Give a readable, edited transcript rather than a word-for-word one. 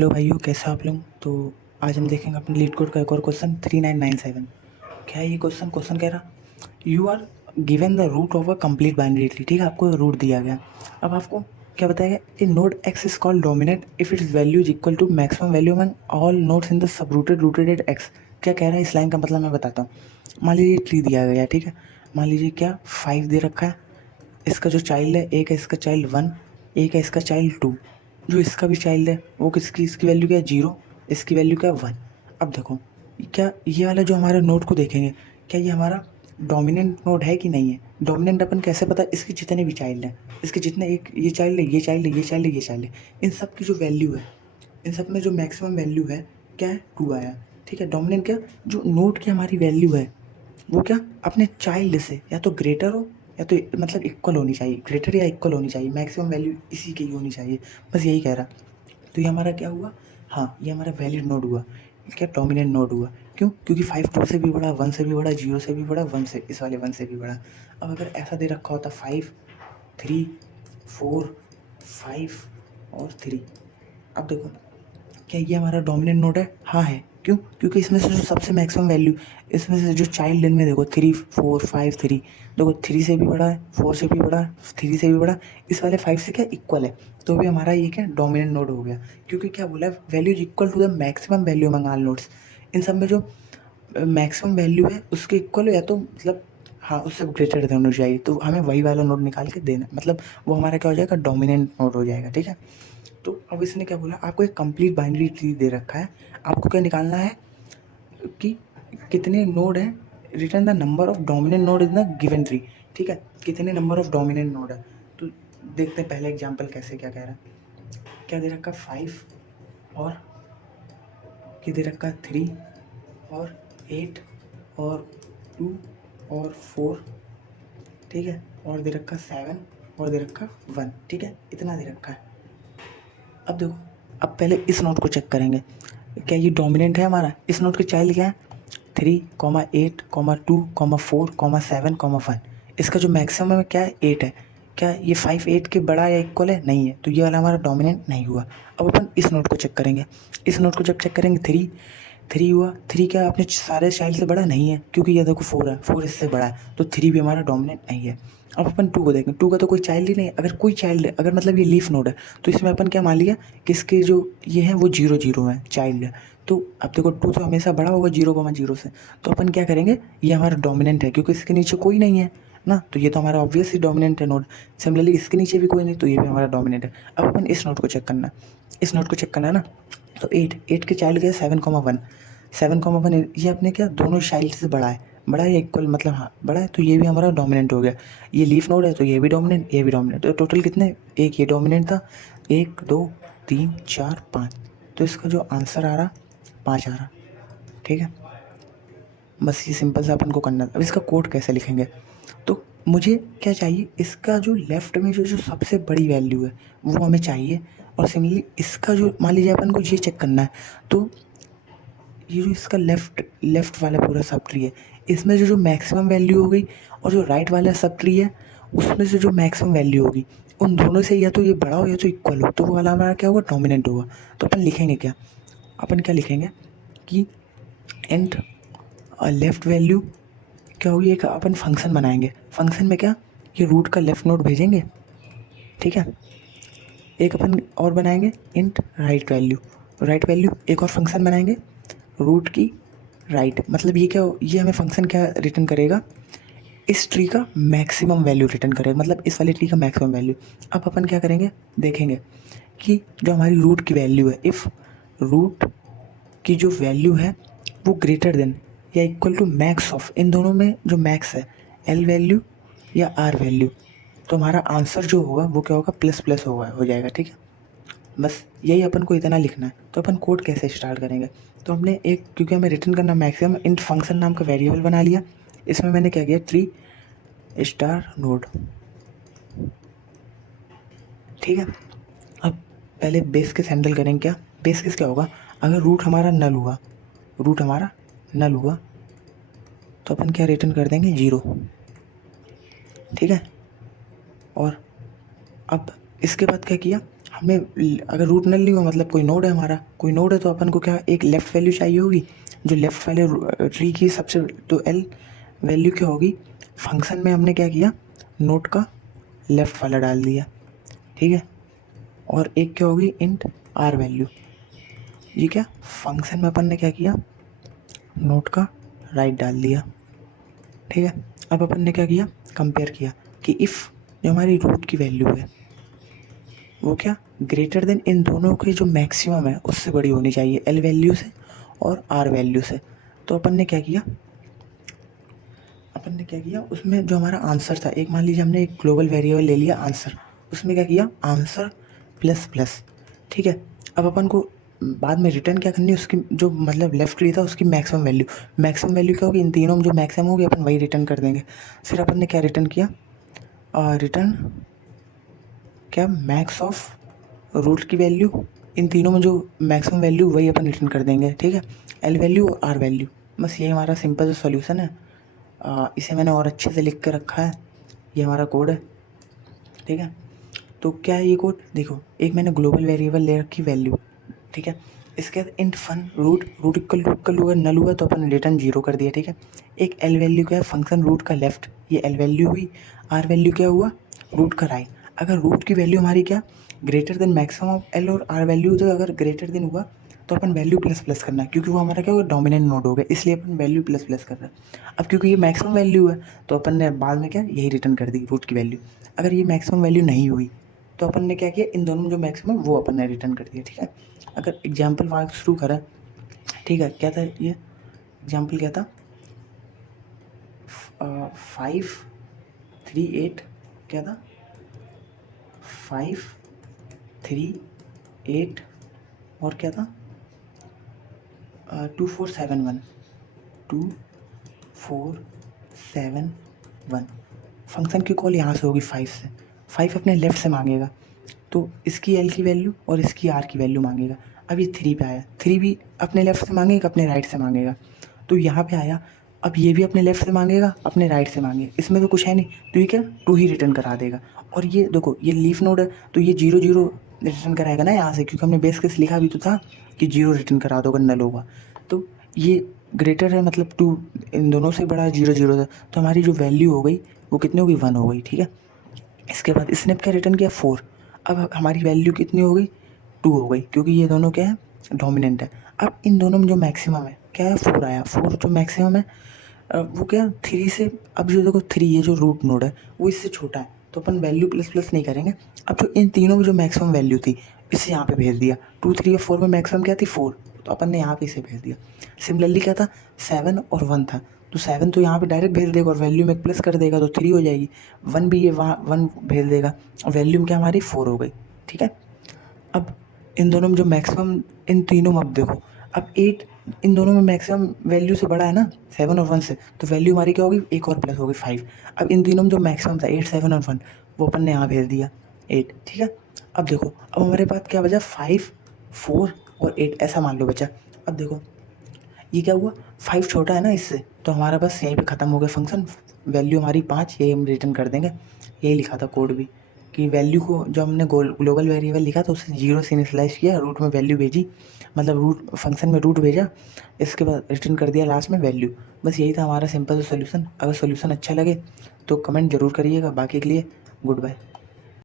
Hello भाइयों, कैसे हो आप लोग। तो आज हम देखेंगे अपने लीड कोड का एक और क्वेश्चन 3997। क्या है ये क्वेश्चन कह रहा, you are given the root of a complete binary tree. ठीक है, आपको रूट दिया गया। अब आपको क्या बताया गया, a node X is called dominate if its value is equal to maximum value among all nodes in the sub rooted at X. क्या कह रहा है, इस लाइन का मतलब मैं बताता हूँ। मान लीजिए ट्री दिया गया है, ठीक है। मान लीजिए क्या 5 दे रखा है। इसका जो चाइल्ड है, एक है इसका चाइल्ड 1, एक है इसका चाइल्ड 2। जो इसका भी चाइल्ड है वो किसकी, इसकी वैल्यू क्या है 0, इसकी वैल्यू क्या है 1। अब देखो, क्या ये वाला जो हमारे नोड को देखेंगे, क्या ये हमारा डोमिनेंट नोड है कि नहीं है। डोमिनेंट अपन कैसे पता, इसके जितने भी चाइल्ड हैं, इसके जितने, एक ये चाइल्ड है, ये चाइल्ड है, ये चाइल्ड है, ये चाइल्ड है, इन सब की जो वैल्यू है, इन सब में जो मैक्सिमम वैल्यू है क्या है 2 आया। ठीक है, डोमिनेंट क्या, जो नोड की हमारी वैल्यू है वो क्या अपने चाइल्ड से या तो ग्रेटर हो या तो मतलब इक्वल होनी चाहिए, ग्रेटर या इक्वल होनी चाहिए, मैक्सिमम वैल्यू इसी की होनी चाहिए। बस यही कह रहा। तो ये हमारा क्या हुआ, हाँ ये हमारा वैलिड नोड हुआ, क्या डोमिनेंट नोड हुआ। क्यों, क्योंकि 5 2 से भी बड़ा, 1 से भी बड़ा, 0 से भी बड़ा, 1 से, इस वाले 1 से भी बड़ा। अब अगर ऐसा दे रखा होता 5 3 4 5 और 3, अब देखो क्या ये हमारा डोमिनेंट नोड है, हाँ है। क्यों, क्योंकि इसमें से जो सबसे मैक्सिमम वैल्यू, इसमें से जो चाइल्ड इनमें देखो 3 4 5 3, देखो 3 से भी बड़ा है, 4 से भी बड़ा है, 3 से भी बड़ा, इस वाले 5 से क्या इक्वल है। तो भी हमारा ये क्या डोमिनेंट नोड हो गया, क्योंकि क्या बोला है, value is equal to the maximum value among all nodes. इन सब में जो मैक्सिमम वैल्यू है उसके इक्वल हो या तो मतलब हाँ उससे ग्रेटर देना होना चाहिए, तो हमें वही वाला नोड निकाल के देना, मतलब वो हमारा क्या हो जाएगा, डोमिनेंट नोड हो जाएगा। ठीक है, तो अब इसने क्या बोला, आपको एक कंप्लीट बाइनरी ट्री दे रखा है, आपको क्या निकालना है कि कितने नोड हैं, return the number of dominant node in the given tree. ठीक है, कितने नंबर ऑफ डोमिनेंट नोड है। तो देखते हैं पहले एग्जांपल कैसे, क्या कह रहा है। क्या दे रखा है 5 और क्या दे रखा है 3 और 8 और 2 और 4। ठीक है, और दे रखा 7 और दे रखा 1। ठीक है, इतना दे रखा है। अब देखो, अब पहले इस नोट को चेक करेंगे, क्या ये डोमिनेंट है हमारा। इस नोट के चाइल्ड क्या है 3,8,2,4,7,1। इसका जो मैक्सिमम है क्या है 8 है। क्या ये 5 8 के बड़ा या इक्वल है, नहीं है, तो ये वाला हमारा डोमिनेंट नहीं हुआ। अब अपन इस नोट को चेक करेंगे, इस नोट को जब चेक करेंगे 3 3 हुआ, 3 क्या अपने सारे चाइल्ड से बड़ा नहीं है, क्योंकि ये देखो 4 है, 4 इससे बड़ा है, तो 3 भी हमारा डोमिनेंट नहीं है। अब अपन 2 को देखें, 2 का तो कोई चाइल्ड ही नहीं है। अगर कोई चाइल्ड है, अगर मतलब ये लीफ नोड है, तो इसमें अपन क्या मान लिया कि इसके जो ये हैं वो 0 0 है, चाइल्ड है। तो अब देखो 2 तो हमेशा बड़ा होगा 0,0 से, तो अपन क्या करेंगे, ये हमारा डोमिनेंट है क्योंकि इसके नीचे कोई नहीं है ना, तो ये तो हमारा ऑब्वियसली डोमिनेंट है नोड। सिमिलरली इसके नीचे भी कोई नहीं, तो ये भी हमारा डोमिनेंट है। अब अपन इस नोड को चेक करना है, इस नोड को चेक करना है ना। तो 8 के चाइल्ड क्या है 7,1, 7,1 ये अपने क्या दोनों चाइल्ड से बड़ा है, बड़ा है इक्वल, मतलब हाँ बड़ा है, तो ये भी हमारा डोमिनेंट हो गया। ये लीफ नोड है तो ये भी डोमिनेंट, ये भी डोमिनेंट, तो टोटल कितने, एक ये डोमिनेंट था, 1 2 3 4 5, तो इसका जो आंसर आ रहा 5 आ रहा। ठीक है, बस ये सिंपल सा अपन को करना था। अब इसका कोड कैसे लिखेंगे, तो मुझे क्या चाहिए, इसका जो लेफ्ट में जो जो सबसे बड़ी वैल्यू है वो हमें चाहिए, और सिमिलरली इसका जो मान लीजिए अपन को ये चेक करना है, तो ये जो इसका लेफ्ट लेफ्ट वाला पूरा सब ट्री है, इसमें जो जो मैक्सिमम वैल्यू हो गई, और जो राइट वाला सब ट्री है उसमें से जो मैक्सिमम वैल्यू होगी, उन दोनों से या तो ये बड़ा हो या तो इक्वल हो, तो वो वाला हमारा क्या होगा, डोमिनेंट होगा। तो अपन लिखेंगे क्या, अपन क्या लिखेंगे कि एंड लेफ्ट वैल्यू क्या होगी, एक अपन फंक्शन बनाएंगे, फंक्शन में क्या, ये रूट का लेफ्ट नोड भेजेंगे। ठीक है, एक अपन और बनाएंगे int right value, right value एक और फंक्शन बनाएंगे रूट की राइट, मतलब ये क्या, ये हमें फंक्शन क्या रिटर्न करेगा, इस ट्री का मैक्सिमम वैल्यू रिटर्न करेगा, मतलब इस वाले ट्री का मैक्सिमम वैल्यू। अब अपन क्या करेंगे, देखेंगे कि जो हमारी रूट की वैल्यू है, इफ़ रूट की जो वैल्यू है वो ग्रेटर देन या इक्वल टू मैक्स ऑफ, इन दोनों में जो मैक्स है एल वैल्यू या आर वैल्यू, तो हमारा आंसर जो होगा वो क्या होगा, प्लस प्लस होगा, हो जाएगा। ठीक है, बस यही अपन को इतना लिखना है। तो अपन कोड कैसे स्टार्ट करेंगे, तो हमने एक, क्योंकि हमें रिटर्न करना मैक्सिमम, इंट फंक्शन नाम का वेरिएबल बना लिया। इसमें मैंने क्या किया, ट्री स्टार नोड। ठीक है, अब पहले बेस केस हैंडल करेंगे। क्या बेस केस क्या होगा, अगर रूट हमारा नल हुआ, रूट हमारा नल हुआ, तो अपन क्या रिटर्न कर देंगे 0। ठीक है, और अब इसके बाद क्या किया, हमें अगर रूट नल नहीं हुआ मतलब कोई नोड है, हमारा कोई नोड है, तो अपन को क्या एक लेफ़्ट वैल्यू चाहिए होगी, जो लेफ़्ट वाले ट्री की सबसे, तो एल वैल्यू क्या होगी, फंक्शन में हमने क्या किया, नोड का लेफ़्ट वाला डाल दिया, ठीक है। और एक क्या होगी इंट आर वैल्यू, ये क्या फंक्शन में अपन ने क्या किया, नोड का राइट डाल दिया, ठीक है। अब अपन ने क्या किया, कंपेयर किया कि इफ़ जो हमारी रूट की वैल्यू है वो क्या ग्रेटर देन इन दोनों के जो मैक्सिमम है उससे बड़ी होनी चाहिए, एल वैल्यू से और आर वैल्यू से। तो अपन ने क्या किया, उसमें जो हमारा आंसर था, एक मान लीजिए हमने एक ग्लोबल वेरिएबल ले लिया आंसर, उसमें क्या किया आंसर प्लस प्लस, ठीक है। अब अपन को बाद में रिटर्न क्या करनी है, उसकी जो मतलब लेफ्ट ट्री था उसकी मैक्सिमम वैल्यू क्या होगी, इन तीनों में जो मैक्सिमम होगी अपन वही रिटर्न कर देंगे। फिर अपन ने क्या रिटर्न किया, रिटर्न क्या मैक्स ऑफ रूट की वैल्यू, इन तीनों में जो मैक्सिमम वैल्यू वही अपन रिटर्न कर देंगे, ठीक है। एल वैल्यू और आर वैल्यू, बस ये हमारा सिंपल सॉल्यूशन है। इसे मैंने और अच्छे से लिख कर रखा है, ये हमारा कोड है, ठीक है। तो क्या है ये कोड, देखो एक मैंने ग्लोबल वेरिएबल ले रखी वैल्यू, ठीक है। इसके बाद इंट फन रूट इक्वल हुआ नल हुआ तो अपन रिटर्न 0 कर दिया, ठीक है। एक एल वैल्यू क्या है, फंक्शन रूट का लेफ्ट, ये एल वैल्यू हुई। आर वैल्यू क्या हुआ, रूट का राइट। अगर रूट की वैल्यू हमारी क्या greater than maximum of L और आर वैल्यू, तो अगर ग्रेटर देन हुआ तो अपन वैल्यू प्लस प्लस करना है, क्योंकि वो हमारा क्या होगा डोमिनेंट नोड हो गया, इसलिए अपन वैल्यू प्लस प्लस कर रहे हैं। अब क्योंकि ये मैक्सिमम वैल्यू है तो अपन ने बाद में क्या यही रिटर्न कर दी रूट की वैल्यू। अगर ये मैक्सिमम वैल्यू नहीं हुई तो अपन ने क्या किया, इन दोनों में जो मैक्सिमम वो अपन ने रिटर्न कर दिया, ठीक है। अगर एग्जाम्पल वहाँ शुरू करें, ठीक है, क्या था ये एग्जाम्पल क्या था, 538 क्या था, 538 और क्या था 2471 2471। फंक्शन की कॉल यहाँ से होगी 5 से, 5 अपने लेफ़्ट से मांगेगा तो इसकी एल की वैल्यू और इसकी आर की वैल्यू मांगेगा। अब ये 3 पे आया, 3 भी अपने लेफ़्ट से मांगेगा अपने राइट से मांगेगा, तो यहाँ पे आया। अब ये भी अपने लेफ़्ट से मांगेगा अपने राइट से मांगेगा, इसमें तो कुछ है नहीं, तो ये क्या 2 ही रिटर्न करा देगा। और ये देखो ये लीफ नोड है तो ये 0 0 रिटर्न कराएगा ना यहाँ से, क्योंकि हमने बेस केस लिखा भी तो था कि 0 रिटर्न करा दो अगर नल होगा। तो ये ग्रेटर है मतलब 2 इन दोनों से बड़ा है 0 0 था, तो हमारी जो वैल्यू हो गई वो कितनी होगी 1 हो गई, ठीक है। इसके बाद इसने क्या रिटर्न किया 4। अब हमारी वैल्यू कितनी हो गई 2 हो गई, क्योंकि ये दोनों क्या है डोमिनेंट है। अब इन दोनों में जो मैक्सिमम है क्या है 4 आया, 4 जो मैक्सिमम है वो क्या 3 से, अब जो देखो 3 ये जो रूट नोड है वो इससे छोटा है तो अपन वैल्यू प्लस प्लस नहीं करेंगे। अब जो इन तीनों में जो मैक्सिमम वैल्यू थी इसे यहाँ पे भेज दिया, 2 3 और 4 में मैक्सिमम क्या थी 4, तो अपन ने यहाँ पे इसे भेज दिया। सिमिलरली क्या था 7 और 1 था, तो 7 तो यहाँ पे डायरेक्ट भेज देगा और वैल्यू में प्लस कर देगा तो 3 हो जाएगी। 1 भी ये वहाँ 1 भेज देगा और वैल्यू में क्या हमारी 4 हो गई, ठीक है। अब इन दोनों में जो मैक्सिमम, इन तीनों में अब देखो अब 8 इन दोनों में मैक्सिमम वैल्यू से बड़ा है ना 7 और 1 से, तो वैल्यू हमारी क्या होगी एक और प्लस होगी 5। अब इन तीनों में जो मैक्सिमम था 8 7 और 1 वो अपन ने यहाँ भेज दिया 8, ठीक है। अब देखो अब हमारे पास क्या बचा 5 4 और 8 ऐसा मान लो बचा। अब देखो ये क्या हुआ 5 छोटा है ना इससे, तो हमारा बस यहीं पे ख़त्म हो गया फंक्शन, वैल्यू हमारी 5 यही हम रिटर्न कर देंगे। यही लिखा था कोड भी कि वैल्यू को जो हमने ग्लोबल वेरिएबल लिखा था उससे 0 से इनिशियलाइज किया, रूट में वैल्यू भेजी, मतलब रूट फंक्शन में रूट भेजा, इसके बाद रिटर्न कर दिया लास्ट में वैल्यू। बस यही था हमारा सिंपल सोल्यूशन। अगर सोल्यूशन अच्छा लगे तो कमेंट ज़रूर करिएगा, बाकी के लिए गुड बाय।